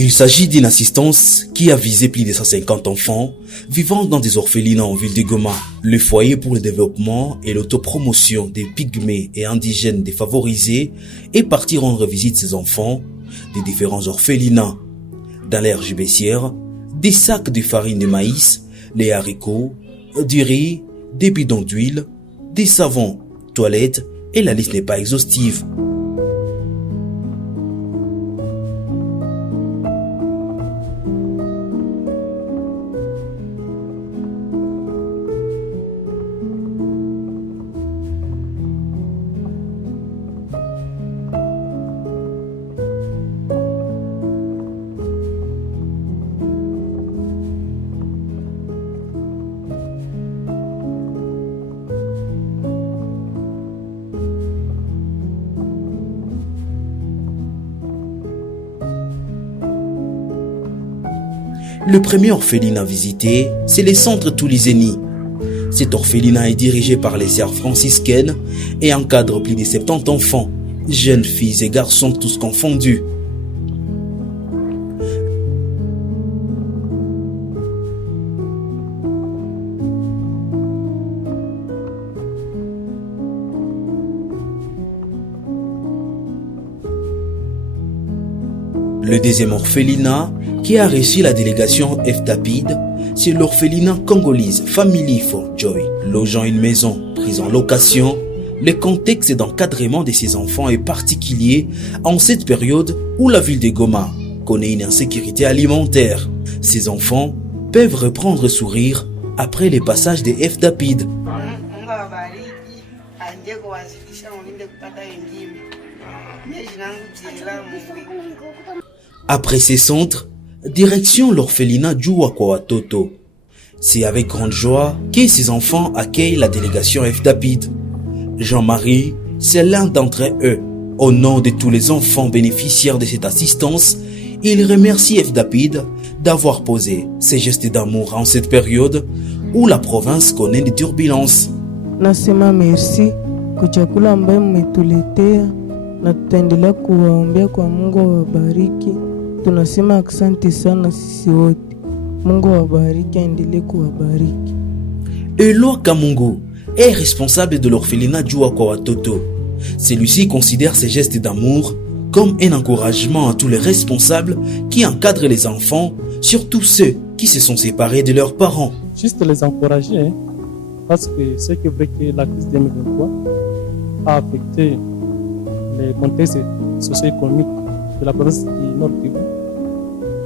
Il s'agit d'une assistance qui a visé plus de 150 enfants vivant dans des orphelinats en ville de Goma. Le foyer pour le développement et l'autopromotion des pygmées et indigènes défavorisés est parti rendre visite ces enfants des différents orphelinats. Dans l'aire gibecière, des sacs de farine de maïs, les haricots, du riz, des bidons d'huile, des savons, toilettes et la liste n'est pas exhaustive. Le premier orphelinat visité, c'est le centre Touliseni. Cet orphelinat est dirigé par les sœurs franciscaines et encadre plus de 70 enfants, jeunes filles et garçons tous confondus. Le deuxième orphelinat qui a reçu la délégation FDAPID, c'est l'orphelinat congolise Family for Joy. Logeant une maison prise en location, le contexte d'encadrement de ces enfants est particulier en cette période où la ville de Goma connaît une insécurité alimentaire. Ces enfants peuvent reprendre sourire après les passages des FDAPID. Après ces centres, direction l'orphelinat Djoua kwa Watoto. C'est avec grande joie que ces enfants accueillent la délégation FDAPID. Jean-Marie, c'est l'un d'entre eux. Au nom de tous les enfants bénéficiaires de cette assistance, il remercie FDAPID d'avoir posé ces gestes d'amour en cette période où la province connaît des turbulences. Nasema merci kwa chakula ambayo mmetuletea na tutaendelea kuwaombea kwa Mungu awabariki. Tunasema asante sana sisi wote. Mungu awabariki, aendelee kuwabariki. Eloi Kamungu est responsable de l'orphelinat Djoua kwa Watoto. Celui-ci considère ces gestes d'amour comme un encouragement à tous les responsables qui encadrent les enfants, surtout ceux qui se sont séparés de leurs parents. Juste les encourager, parce que c'est vrai que la crise 2023 a affecté les contextes socio-économiques de la province du Nord Kivu.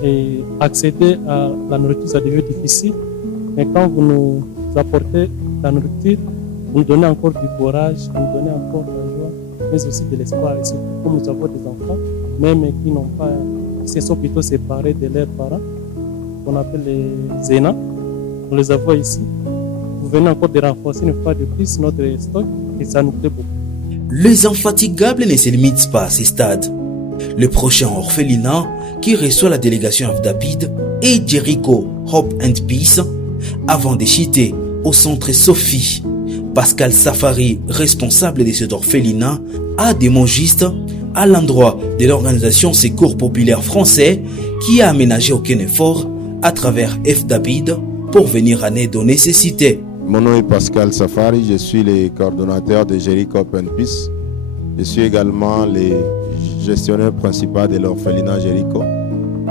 Et accéder à la nourriture, ça devient difficile. Mais quand vous nous apportez la nourriture, vous nous donnez encore du courage, vous nous donnez encore de la joie, mais aussi de l'espoir. Et surtout, comme nous avons des enfants, même qui se sont plutôt séparés de leurs parents, qu'on appelle les aînants, nous les avons ici. Vous venez encore de renforcer une fois de plus notre stock et ça nous plaît beaucoup. Les infatigables ne se limitent pas à ces stades. Le prochain orphelinat qui reçoit la délégation FDAPID est Jericho Hope and Peace, avant de chuter au centre Sophie. Pascal Safari, responsable de cet orphelinat, a des mots justes à l'endroit de l'organisation Secours Populaire Français qui a aménagé aucun effort à travers FDAPID pour venir en aide aux nécessités. Mon nom est Pascal Safari, je suis le coordonnateur de Jericho Hope and Peace. Je suis également le gestionnaire principal de l'orphelinat Jericho.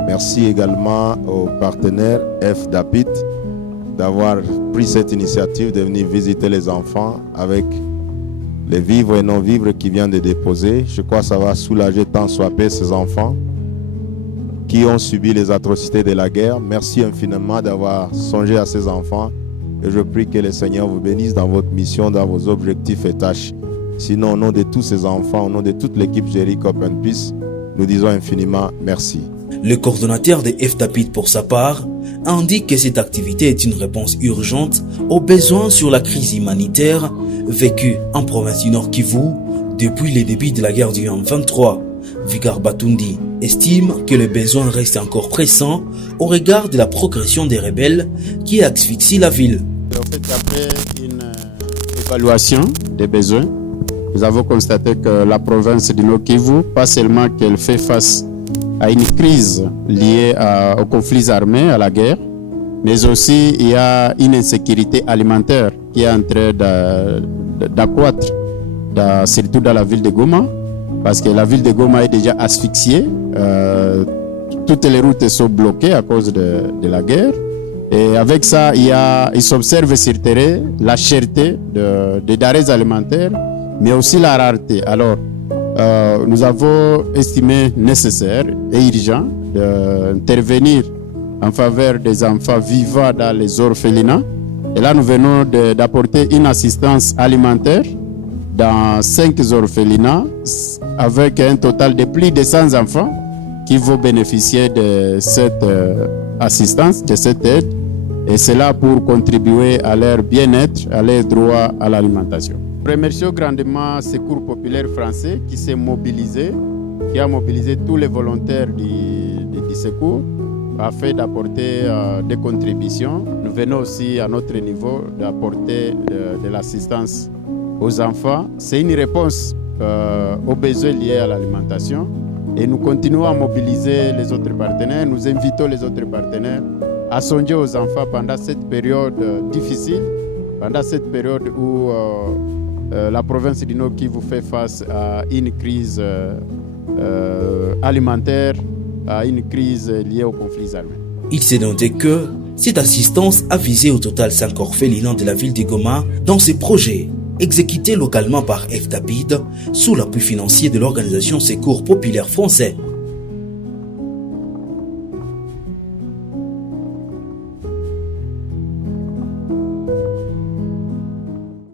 Merci également aux partenaires FDAPID d'avoir pris cette initiative de venir visiter les enfants avec les vivres et non-vivres qui viennent de déposer. Je crois que ça va soulager tant soit peu ces enfants qui ont subi les atrocités de la guerre. Merci infiniment d'avoir songé à ces enfants et je prie que le Seigneur vous bénisse dans votre mission, dans vos objectifs et tâches. Sinon, au nom de tous ces enfants, au nom de toute l'équipe Jericho Hope and Peace, nous disons infiniment merci. Le coordonnateur de FDAPID, pour sa part, indique que cette activité est une réponse urgente aux besoins sur la crise humanitaire vécue en province du Nord Kivu depuis le début de la guerre du M23. Vigar Batundi estime que le besoin reste encore pressant au regard de la progression des rebelles qui asphyxient la ville. En fait, après une évaluation des besoins, nous avons constaté que la province du Nord Kivu, pas seulement qu'elle fait face à une crise liée aux conflits armés, à la guerre, mais aussi il y a une insécurité alimentaire qui est en train d'accroître, surtout dans la ville de Goma, parce que la ville de Goma est déjà asphyxiée. Toutes les routes sont bloquées à cause de la guerre. Et avec ça, il s'observe sur le terrain la cherté des denrées alimentaires, mais aussi la rareté. Alors, nous avons estimé nécessaire et urgent d'intervenir en faveur des enfants vivant dans les orphelinats. Et là, nous venons d'apporter une assistance alimentaire dans 5 orphelinats avec un total de plus de 100 enfants qui vont bénéficier de cette assistance, de cette aide. Et c'est là pour contribuer à leur bien-être, à leur droit à l'alimentation. Remercions grandement Secours Populaire Français qui s'est mobilisé, qui a mobilisé tous les volontaires du secours afin d'apporter des contributions. Nous venons aussi à notre niveau d'apporter de l'assistance aux enfants. C'est une réponse aux besoins liés à l'alimentation et nous continuons à mobiliser les autres partenaires. Nous invitons les autres partenaires à songer aux enfants pendant cette période difficile, pendant cette période où la province du Nord Kivu fait face à une crise alimentaire, à une crise liée aux conflits armés. Il s'est noté que cette assistance a visé au total 5 orphelinats de la ville de Goma dans ces projets exécutés localement par FDAPID sous l'appui financier de l'organisation Secours Populaire Français.